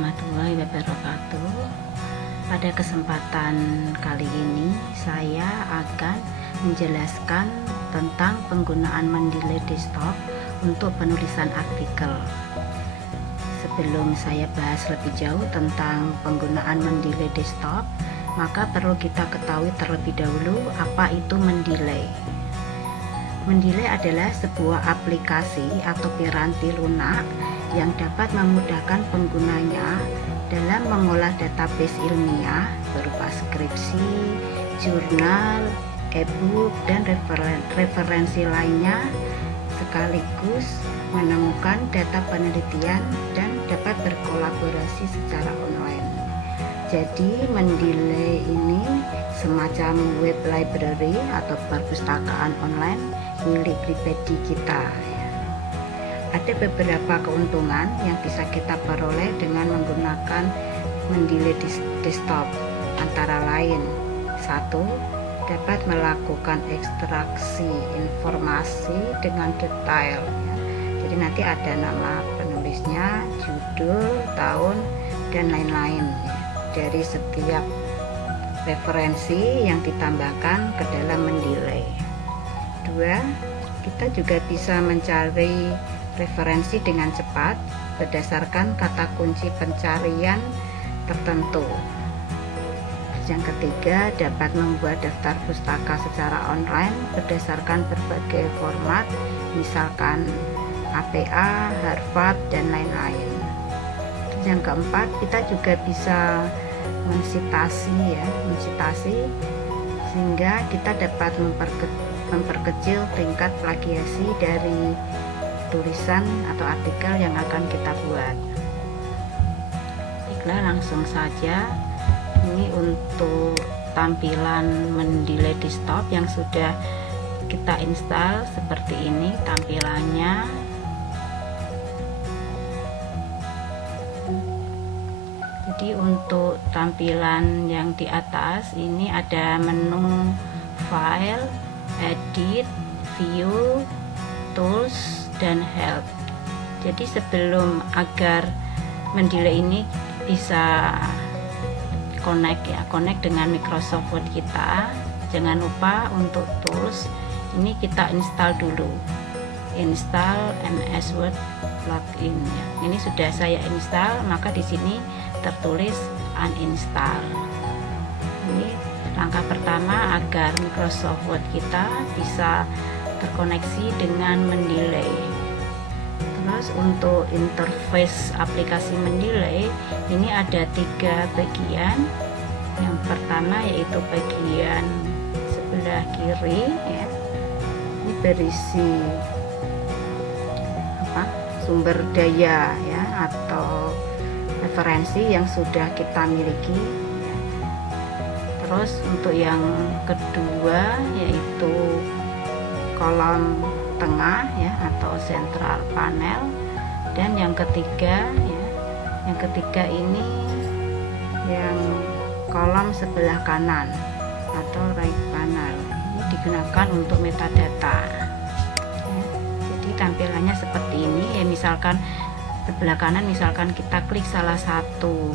warahmatullahi wabarakatuh. Pada kesempatan kali ini saya akan menjelaskan tentang penggunaan Mendeley desktop untuk penulisan artikel. Sebelum saya bahas lebih jauh tentang penggunaan Mendeley desktop, maka perlu kita ketahui terlebih dahulu apa itu Mendeley. Mendeley adalah sebuah aplikasi atau piranti lunak yang dapat memudahkan penggunanya dalam mengolah database ilmiah berupa skripsi, jurnal, e-book, dan referensi lainnya, sekaligus menemukan data penelitian dan dapat berkolaborasi secara online. Jadi Mendeley ini semacam web library atau perpustakaan online milik pribadi kita. Ada beberapa keuntungan yang bisa kita peroleh dengan menggunakan Mendeley desktop, antara lain: 1. Dapat melakukan ekstraksi informasi dengan detail. Jadi nanti ada nama penulisnya, judul, tahun, dan lain-lain dari setiap referensi yang ditambahkan ke dalam Mendeley. 2. Kita juga bisa mencari referensi dengan cepat berdasarkan kata kunci pencarian tertentu. Yang ketiga, dapat membuat daftar pustaka secara online berdasarkan berbagai format, misalkan APA, Harvard, dan lain-lain. Yang keempat, kita juga bisa mensitasi sehingga kita dapat memperkecil tingkat plagiasi dari tulisan atau artikel yang akan kita buat. Baiklah, langsung saja. Ini untuk tampilan Mendeley desktop yang sudah kita install. Seperti ini tampilannya. Jadi untuk tampilan yang di atas ini ada menu file, edit, view, tools, dan help. Jadi sebelum agar Mendeley ini bisa connect dengan Microsoft Word kita, jangan lupa untuk tools ini kita install dulu. Install MS Word plugin ya. Ini sudah saya install, maka di sini tertulis uninstall. Ini langkah pertama agar Microsoft Word kita bisa terkoneksi dengan Mendeley. Terus untuk interface aplikasi Mendeley ini ada 3 bagian. Yang pertama yaitu bagian sebelah kiri ya. Ini berisi sumber daya ya, atau referensi yang sudah kita miliki. Terus untuk yang kedua yaitu kolom tengah ya, atau central panel, dan yang ketiga ini yang kolom sebelah kanan atau right panel. Ini digunakan untuk metadata ya. Jadi tampilannya seperti ini ya, misalkan sebelah kanan, misalkan kita klik salah satu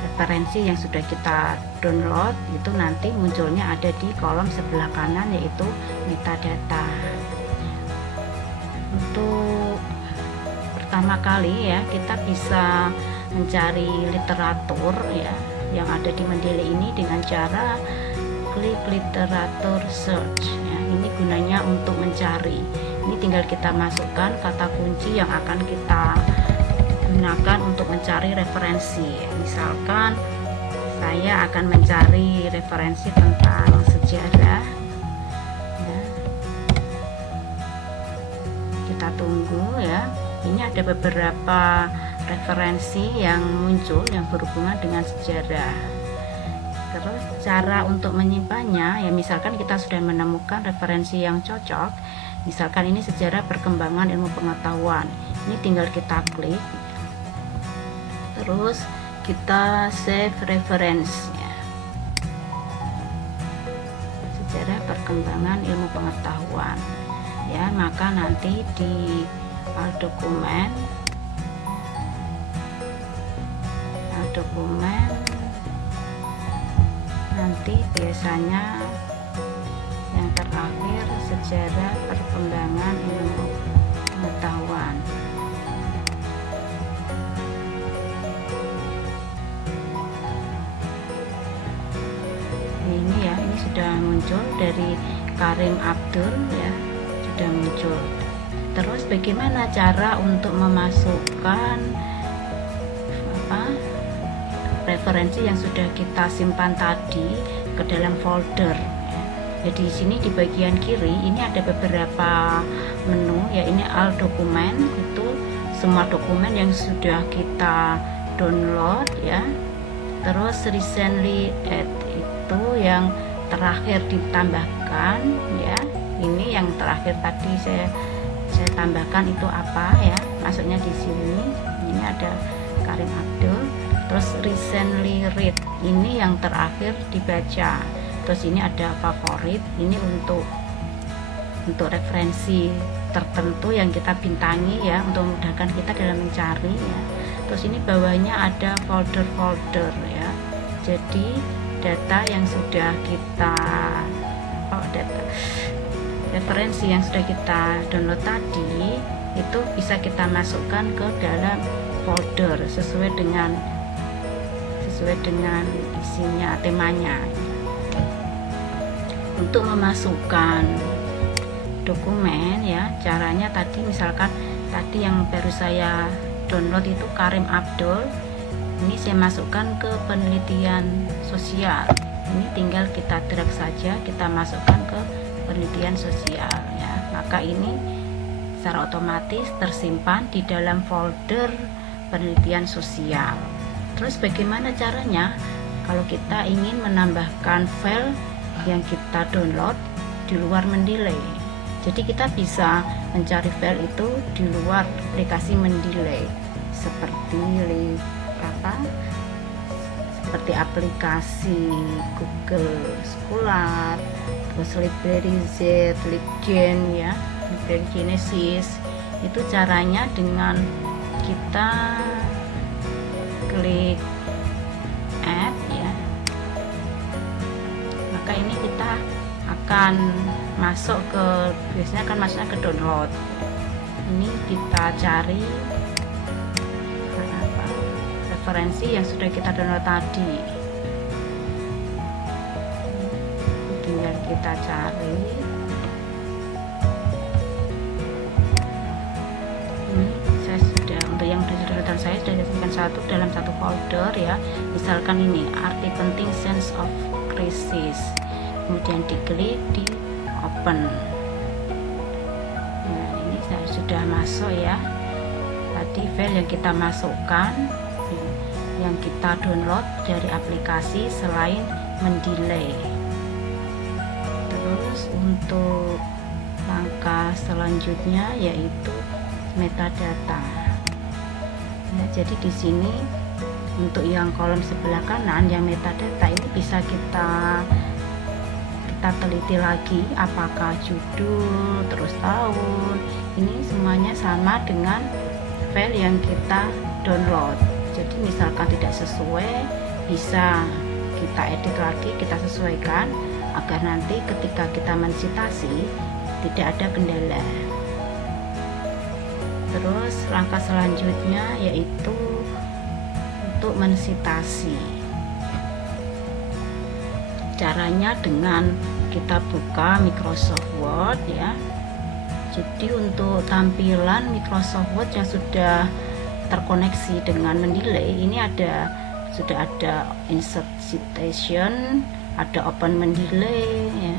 referensi yang sudah kita download, itu nanti munculnya ada di kolom sebelah kanan yaitu metadata. Untuk pertama kali ya, kita bisa mencari literatur ya yang ada di Mendeley ini dengan cara klik literatur search ya. Ini gunanya untuk mencari. Ini tinggal kita masukkan kata kunci yang akan kita gunakan untuk mencari referensi. Misalkan saya akan mencari referensi tentang sejarah ya. Kita tunggu ya. Ini ada beberapa referensi yang muncul yang berhubungan dengan sejarah. Terus cara untuk menyimpannya ya, misalkan kita sudah menemukan referensi yang cocok, misalkan ini sejarah perkembangan ilmu pengetahuan, ini tinggal kita klik, terus kita save reference ya. Sejarah perkembangan ilmu pengetahuan ya, maka nanti di file dokumen dokumen. Nanti biasanya yang terakhir sejarah perkembangan ilmu pengetahuan. Ini ya, ini sudah muncul dari Karim Abdul ya, sudah muncul. Terus bagaimana cara untuk memasukkan referensi yang sudah kita simpan tadi ke dalam folder ya. Jadi di sini di bagian kiri ini ada beberapa menu ya, ini all dokumen, itu semua dokumen yang sudah kita download ya. Terus recently add itu yang terakhir ditambahkan ya, ini yang terakhir tadi saya tambahkan itu apa ya, maksudnya di sini ini ada Karim Abdul. Terus recently read ini yang terakhir dibaca. Terus ini ada favorit, ini untuk referensi tertentu yang kita bintangi ya, untuk memudahkan kita dalam mencari ya. Terus ini bawahnya ada folder-folder ya, jadi data yang sudah kita referensi yang sudah kita download tadi itu bisa kita masukkan ke dalam folder sesuai dengan isinya, temanya. Untuk memasukkan dokumen ya, caranya tadi misalkan tadi yang baru saya download itu Karim Abdul, ini saya masukkan ke penelitian sosial. Ini tinggal kita drag saja, kita masukkan ke penelitian sosial ya, maka ini secara otomatis tersimpan di dalam folder penelitian sosial. Terus bagaimana caranya kalau kita ingin menambahkan file yang kita download di luar Mendeley? Jadi kita bisa mencari file itu di luar aplikasi Mendeley, seperti aplikasi Google Scholar, terus LibraryZ, LibGen ya, Library Genesis. Itu caranya dengan kita klik add ya, maka ini kita akan masuk ke, biasanya akan masuknya ke download. Ini kita cari referensi yang sudah kita download tadi, tinggal kita cari. Ini saya sudah, untuk yang download saya sudah dijadikan satu dalam satu folder ya. Misalkan ini arti penting sense of crisis, kemudian diklik di open. Nah ini saya sudah masuk ya, tadi file yang kita masukkan, yang kita download dari aplikasi selain Mendeley. Terus untuk langkah selanjutnya yaitu metadata. Nah, jadi di sini untuk yang kolom sebelah kanan yang metadata ini bisa kita teliti lagi, apakah judul, terus tahun, ini semuanya sama dengan file yang kita download. Jadi misalkan tidak sesuai, bisa kita edit lagi, kita sesuaikan agar nanti ketika kita mensitasi tidak ada kendala. Terus langkah selanjutnya yaitu untuk mensitasi. Caranya dengan kita buka Microsoft Word ya. Jadi untuk tampilan Microsoft Word yang sudah terkoneksi dengan Mendeley, ini sudah ada insert citation, ada open Mendeley ya,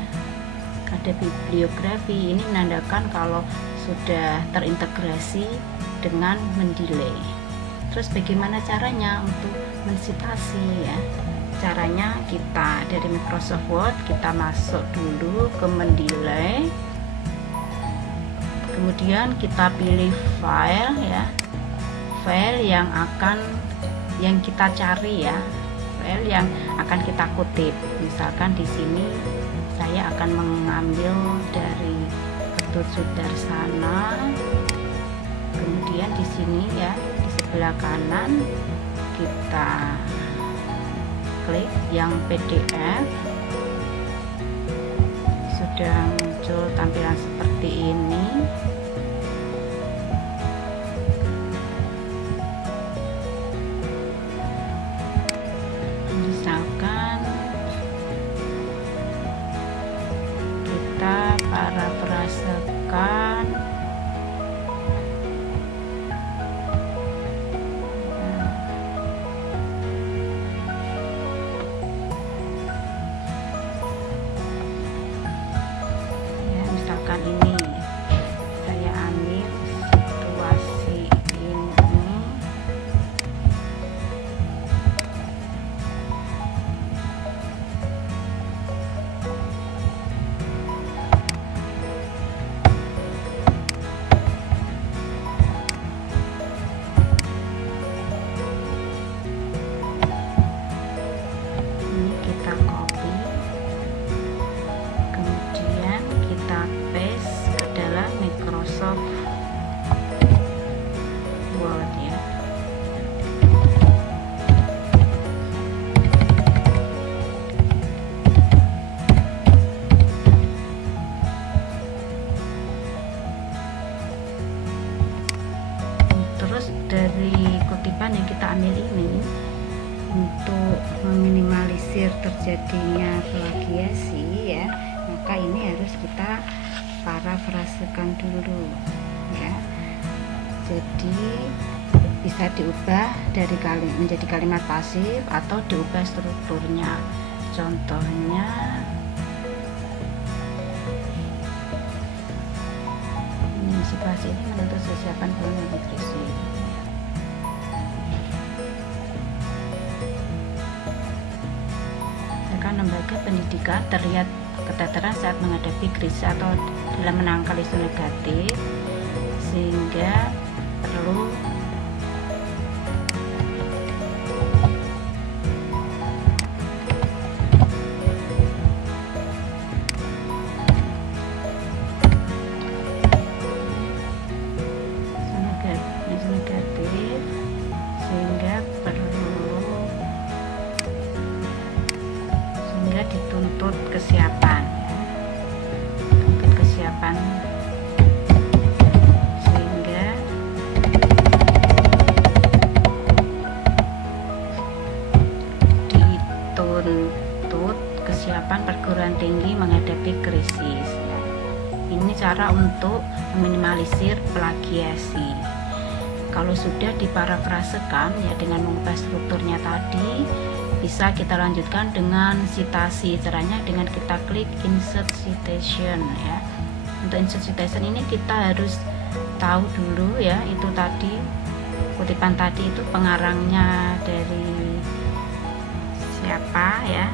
ada bibliografi. Ini menandakan kalau sudah terintegrasi dengan Mendeley. Terus bagaimana caranya untuk mensitasi ya? Caranya kita dari Microsoft Word kita masuk dulu ke Mendeley, kemudian kita pilih file ya, file yang kita cari ya, file yang akan kita kutip. Misalkan di sini saya akan mengambil dari Ketut Sudarsana, kemudian di sini ya di sebelah kanan kita klik yang PDF, sudah muncul tampilan seperti ini. Misalkan kita parafrasekan ya, misalkan ini saya ambil situasi ini. Ini kita copy, kemudian kita paste ke dalam Microsoft Word ya. Terus dari kutipan yang kita ambil ini, untuk meminimalisir terjadinya plagiasi ya, maka ini harus kita parafrasekan dulu ya. Jadi bisa diubah dari menjadi kalimat pasif atau diubah strukturnya. Contohnya ini, situasi ini menuntut kesiapan bulan nutrisi. Lembaga pendidikan terlihat keteteran saat menghadapi krisis atau dalam menangkal isu negatif, sehingga perlu isu negatif, sehingga dituntut kesiapan ya. Tuntut kesiapan sehingga dituntut kesiapan perguruan tinggi menghadapi krisis ya. Ini cara untuk meminimalisir plagiasi. Kalau sudah diparafrasekan ya dengan mengubah strukturnya tadi, bisa kita lanjutkan dengan citasi. Caranya dengan kita klik insert citation ya. Untuk insert citation ini kita harus tahu dulu ya, itu tadi kutipan tadi itu pengarangnya dari siapa ya.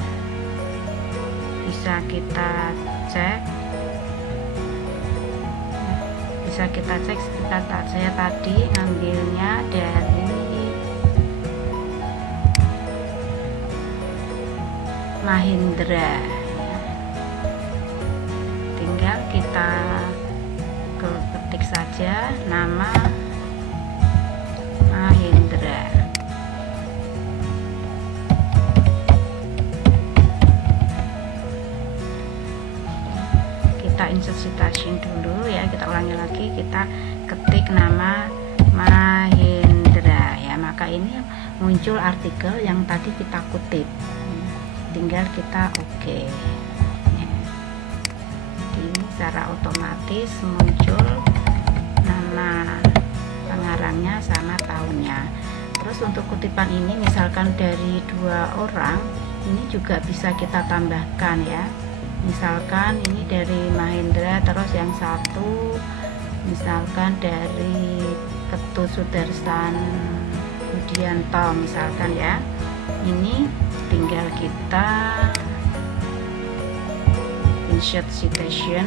Bisa kita cek, saya tadi ngambilnya dari Mahindra ya. Tinggal kita ketik saja nama Mahindra. Kita insert citation dulu ya, kita ulangi lagi, kita ketik nama Mahindra ya, maka ini muncul artikel yang tadi kita kutip. Tinggal kita oke ya. Jadi secara otomatis muncul nama pengarangnya sama tahunnya. Terus untuk kutipan ini misalkan dari 2 orang, ini juga bisa kita tambahkan ya. Misalkan ini dari Mahindra, terus yang satu misalkan dari Ketut Sudarsan Budianto misalkan ya. Ini tinggal kita insert citation,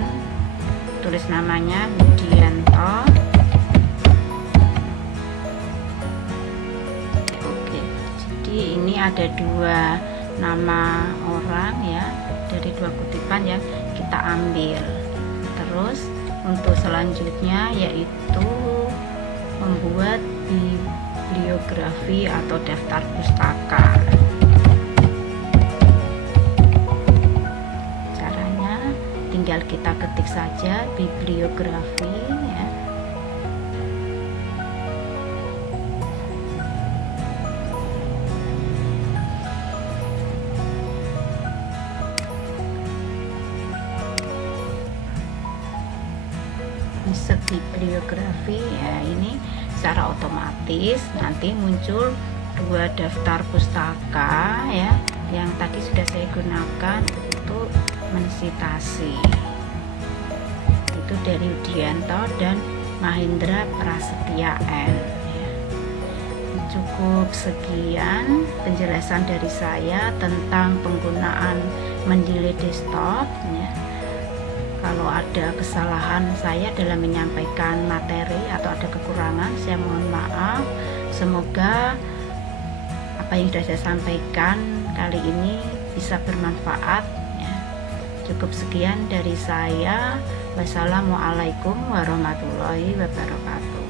tulis namanya Budianto. Oke, jadi ini ada 2 nama orang ya, dari 2 kutipan yang kita ambil. Terus untuk selanjutnya yaitu membuat bibliografi atau daftar pustaka. Caranya tinggal kita ketik saja bibliografi ya. Insert bibliografi ya, ini secara otomatis nanti muncul 2 daftar pustaka ya yang tadi sudah saya gunakan untuk mensitasi, itu dari Udianto dan Mahendra Prasetya N ya. Cukup sekian penjelasan dari saya tentang penggunaan Mendeley Desktop ya. Kalau ada kesalahan saya dalam menyampaikan materi atau ada kekurangan, saya mohon maaf. Semoga apa yang sudah saya sampaikan kali ini bisa bermanfaat ya. Cukup sekian dari saya. Wassalamualaikum warahmatullahi wabarakatuh.